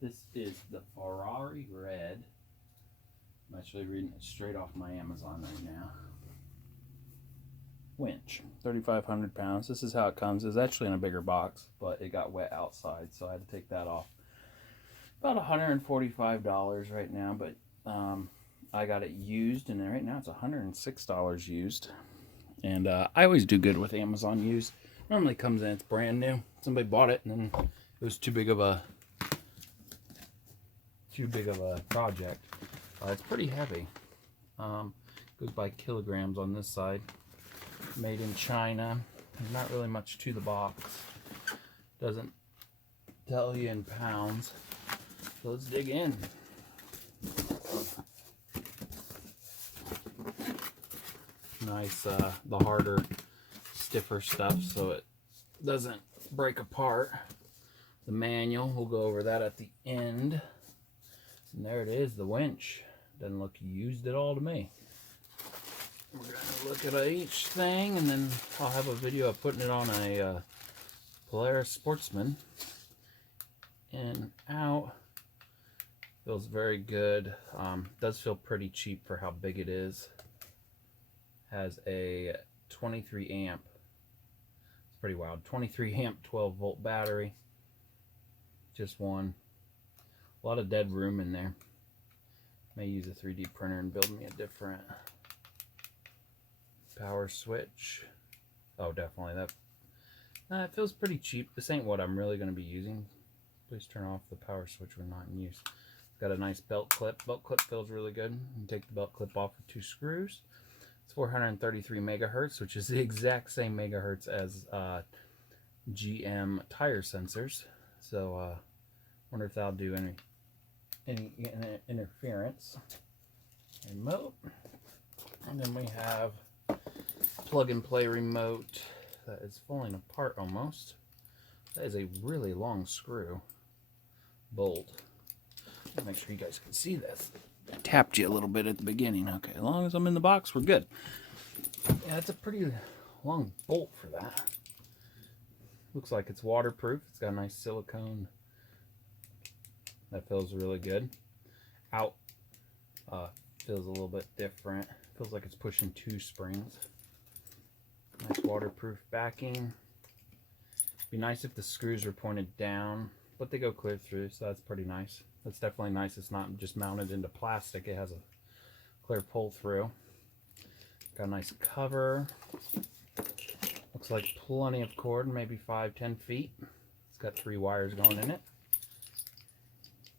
This is the FIERYRED. I'm actually reading it straight off my Amazon right now. Winch, 3,500 pounds. This is how it comes. It's actually in a bigger box, but it got wet outside, so I had to take that off. About $145 right now, but I got it used, and right now it's $106 used. And I always do good with Amazon used. Normally comes in, it's brand new. Somebody bought it, and then it was too big of a project. It's pretty heavy. Goes by kilograms on this side. Made in China. There's not really much to the box. Doesn't tell you in pounds. So let's dig in. Nice, the harder, stiffer stuff so it doesn't break apart. The manual, we'll go over that at the end. And there it is, the winch. Doesn't look used at all to me. We're going to look at each thing, and then I'll have a video of putting it on a Polaris Sportsman. And out. Feels very good. Does feel pretty cheap for how big it is. Has a 23 amp. It's pretty wild. 23 amp, 12 volt battery. Just one. A lot of dead room in there. May use a 3D printer and build me a different power switch. Oh, definitely. That it feels pretty cheap. This ain't what I'm really going to be using. Please turn off the power switch when not in use. It's got a nice belt clip. Belt clip feels really good. You can take the belt clip off with 2 screws. It's 433 megahertz, which is the exact same megahertz as GM tire sensors. So, wonder if that'll do any interference. Remote. And then we have plug and play remote that is falling apart almost. That is a really long screw bolt. Make sure you guys can see this. I tapped you a little bit at the beginning. Okay, as long as I'm in the box, we're good. Yeah, it's a pretty long bolt for that. Looks like it's waterproof. It's got a nice silicone. That feels really good. Out feels a little bit different. Feels like it's pushing 2 springs. Nice waterproof backing. Be nice if the screws were pointed down, but they go clear through, so that's pretty nice. That's definitely nice. It's not just mounted into plastic. It has a clear pull through. Got a nice cover. Looks like plenty of cord, maybe 5-10 feet. It's got 3 wires going in it.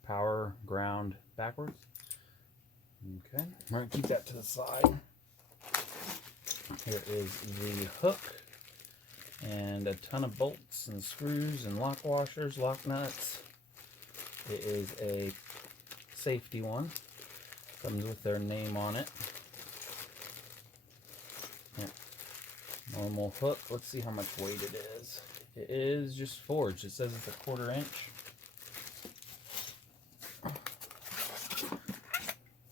Power, ground, backwards. Okay, we're going to keep that to the side. Here is the hook and a ton of bolts and screws and lock washers, lock nuts. It is a safety one. Comes with their name on it. Yeah. Normal hook. Let's see how much weight it is. It is just forged. It says it's a 1/4 inch.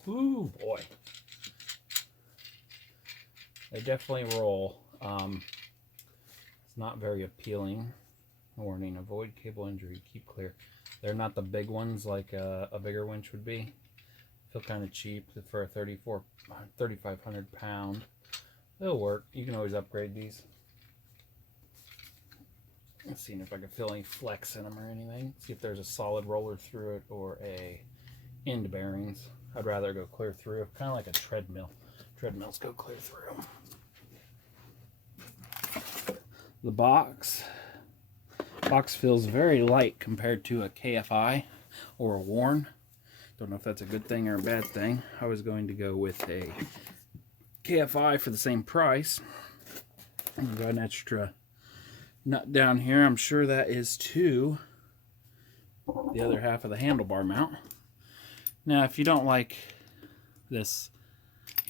Ooh, boy. They definitely roll. It's not very appealing. Warning, avoid cable injury, keep clear. They're not the big ones like a bigger winch would be. Feel kind of cheap for a 3,500 pound. It'll work. You can always upgrade these. Let's see if I can feel any flex in them or anything. See if there's a solid roller through it or a end bearings. I'd rather go clear through, kind of like a treadmill. Treadmills go clear through. The box feels very light compared to a KFI or a Warn. Don't know if that's a good thing or a bad thing. I was going to go with a KFI for the same price. I've got an extra nut down here. I'm sure that is to the other half of the handlebar mount. Now, if you don't like this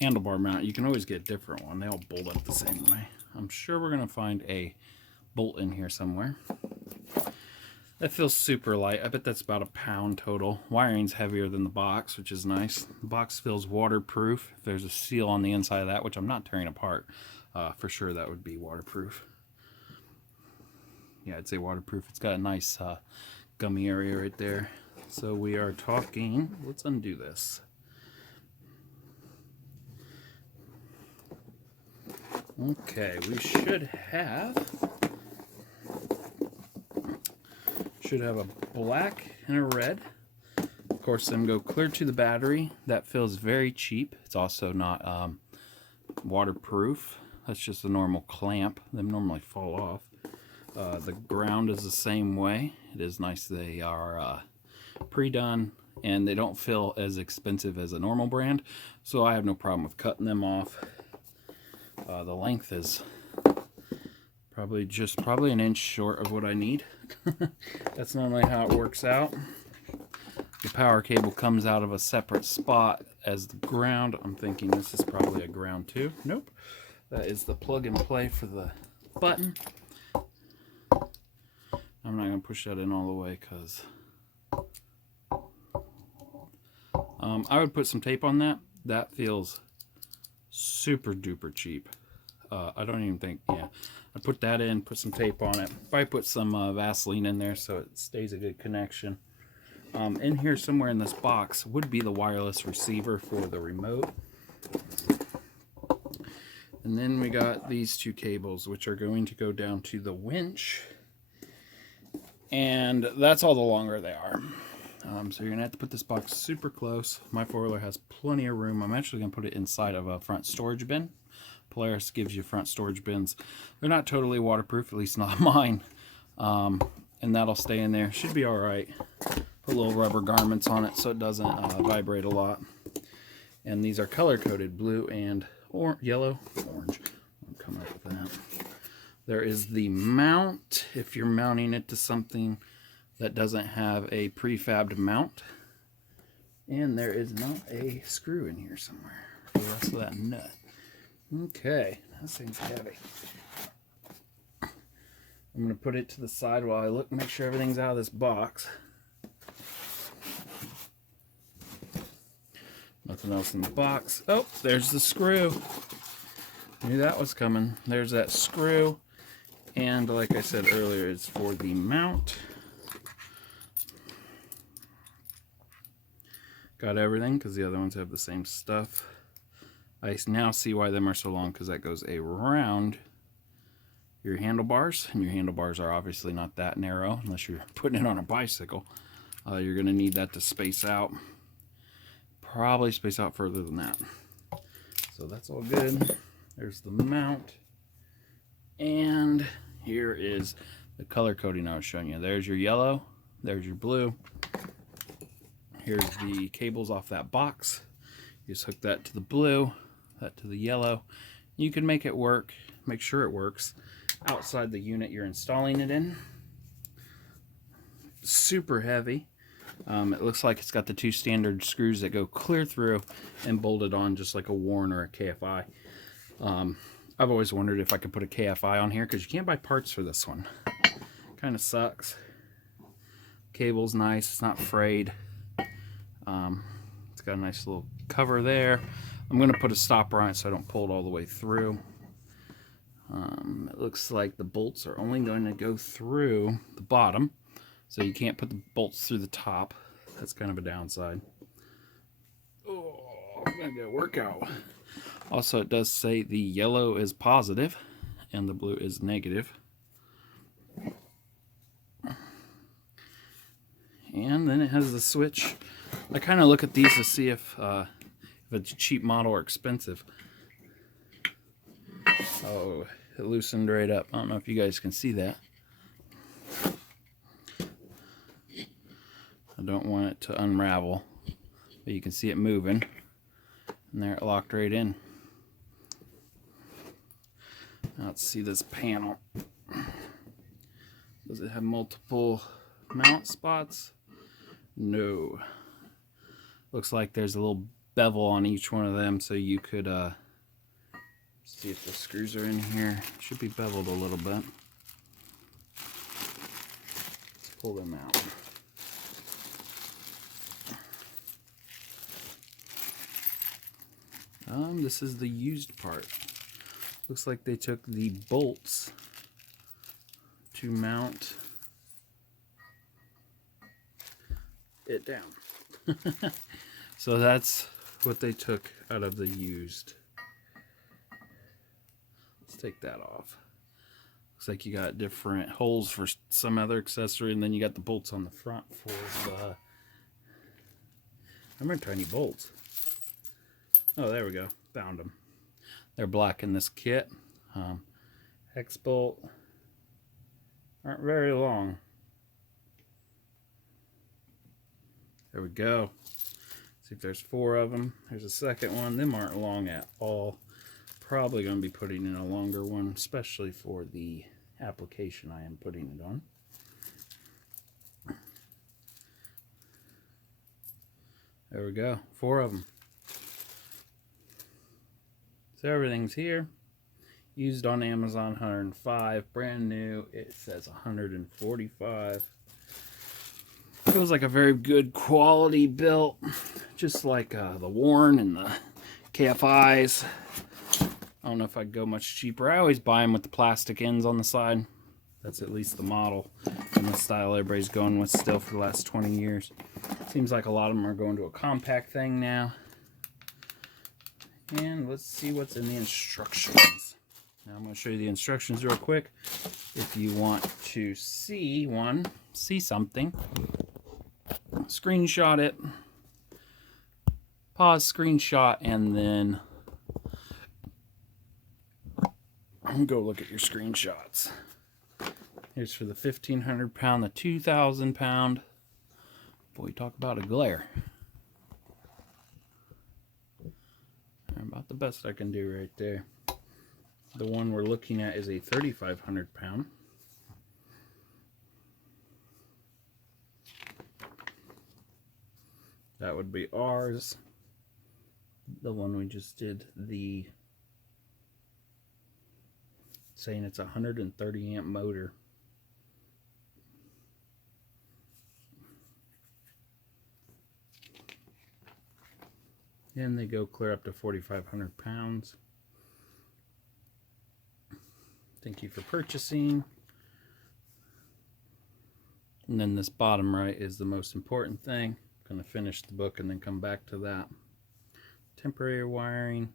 handlebar mount, you can always get a different one. They all bolt up the same way. I'm sure we're going to find a bolt in here somewhere. That feels super light. I bet that's about 1 pound total. Wiring's heavier than the box, which is nice. The box feels waterproof. If there's a seal on the inside of that, which I'm not tearing apart, for sure that would be waterproof. Yeah, I'd say waterproof. It's got a nice gummy area right there. So we are talking, let's undo this. Okay, we should have a black and a red. Of course, them go clear to the battery. That feels very cheap. It's also not waterproof. That's just a normal clamp. Them normally fall off. The ground is the same way. It is nice they are pre-done, and they don't feel as expensive as a normal brand, so I have no problem with cutting them off. The length is probably an inch short of what I need. That's normally how it works out. The power cable comes out of a separate spot as the ground. I'm thinking this is probably a ground too. Nope. That is the plug and play for the button. I'm not going to push that in all the way because I would put some tape on that. That feels super duper cheap. I don't even think, yeah. I put that in, put some tape on it. Probably put some Vaseline in there so it stays a good connection. In here somewhere in this box would be the wireless receiver for the remote. And then we got these two cables, which are going to go down to the winch. And that's all the longer they are. So you're going to have to put this box super close. My four-wheeler has plenty of room. I'm actually going to put it inside of a front storage bin. Polaris gives you front storage bins. They're not totally waterproof, at least not mine. And that'll stay in there. Should be all right. Put little rubber garments on it so it doesn't vibrate a lot. And these are color-coded, blue and yellow, orange. I'm coming up with that. There is the mount, if you're mounting it to something that doesn't have a prefabbed mount. And there is not a screw in here somewhere for the rest of that nut. Okay, this thing's heavy. I'm going to put it to the side while I look, make sure everything's out of this box. Nothing else in the box. Oh, there's the screw. Knew that was coming. There's that screw. And like I said earlier, it's for the mount. Got everything because the other ones have the same stuff. I now see why them are so long, because that goes around your handlebars, and your handlebars are obviously not that narrow unless you're putting it on a bicycle. You're going to need that to space out. Probably space out further than that. So that's all good. There's the mount. And here is the color coding I was showing you. There's your yellow. There's your blue. Here's the cables off that box. You just hook that to the blue, that to the yellow. You can make it work, make sure it works outside the unit you're installing it in. Super heavy. It looks like it's got the two standard screws that go clear through and bolted on just like a Warren or a KFI. I've always wondered if I could put a KFI on here because you can't buy parts for this one. Kind of sucks. Cable's nice, it's not frayed. It's got a nice little cover there. I'm going to put a stopper on it so I don't pull it all the way through. It looks like the bolts are only going to go through the bottom, so you can't put the bolts through the top. That's kind of a downside. Oh, I'm going to get a workout. Also, it does say the yellow is positive and the blue is negative. And then it has the switch. I kind of look at these to see if it's a cheap model or expensive. Oh, it loosened right up. I don't know if you guys can see that. I don't want it to unravel, but you can see it moving. And there it locked right in. Now let's see this panel. Does it have multiple mount spots? No. Looks like there's a little bevel on each one of them, so you could see if the screws are in here. Should be beveled a little bit. Let's pull them out. This is the used part. Looks like they took the bolts to mount it down. So that's what they took out of the used. Let's take that off. Looks like you got different holes for some other accessory, and then you got the bolts on the front for the... I remember tiny bolts. Oh, there we go. Found them. They're black in this kit. Hex bolt. Aren't very long. There we go. See if there's 4 of them. There's a second one. Them aren't long at all. Probably going to be putting in a longer one, especially for the application I am putting it on. There we go. 4 of them. So everything's here. Used on Amazon, 105. Brand new, it says 145. Feels like a very good quality built, just like the Warren and the KFIs. I don't know if I'd go much cheaper. I always buy them with the plastic ends on the side. That's at least the model and the style everybody's going with still for the last 20 years. Seems like a lot of them are going to a compact thing now. And let's see what's in the instructions. Now I'm going to show you the instructions real quick. If you want to see something, screenshot it, pause, screenshot, and then go look at your screenshots. Here's for the 1,500 pound, the 2,000 pound. Boy, talk about a glare. About the best I can do right there. The one we're looking at is a 3,500 pound. That would be ours. The one we just did, the saying it's a 130 amp motor. And they go clear up to 4,500 pounds. Thank you for purchasing. And then this bottom right is the most important thing. I'm going to finish the book and then come back to that. Temporary wiring.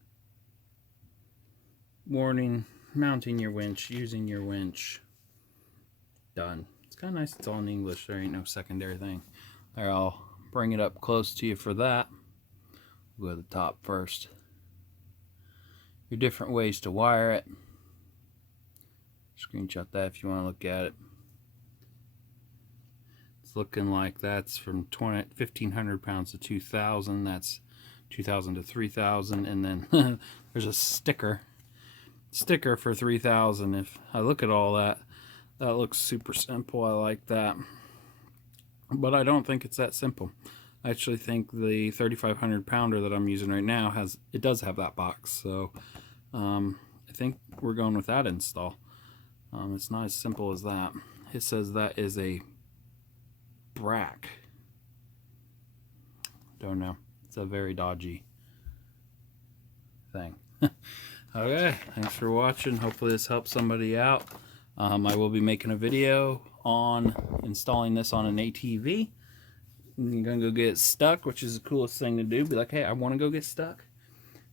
Warning, mounting your winch, using your winch. Done. It's kind of nice it's all in English. There ain't no secondary thing. There, I'll bring it up close to you for that. We'll go to the top first. Your different ways to wire it. Screenshot that if you want to look at it. It's looking like that's from 1,500 pounds to 2,000. That's 2,000 to 3,000. And then there's a sticker for 3,000. If I look at all that, that looks super simple. I like that. But I don't think it's that simple. I actually think the 3,500 pounder that I'm using right now does have that box. So I think we're going with that install. It's not as simple as that. It says that is a brack. Don't know. It's a very dodgy thing. Okay, thanks for watching. Hopefully this helps somebody out. I will be making a video on installing this on an ATV. You're gonna go get it stuck, which is the coolest thing to do. Be like, hey, I want to go get stuck.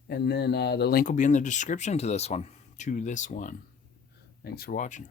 And then the link will be in the description to this one. Thanks for watching.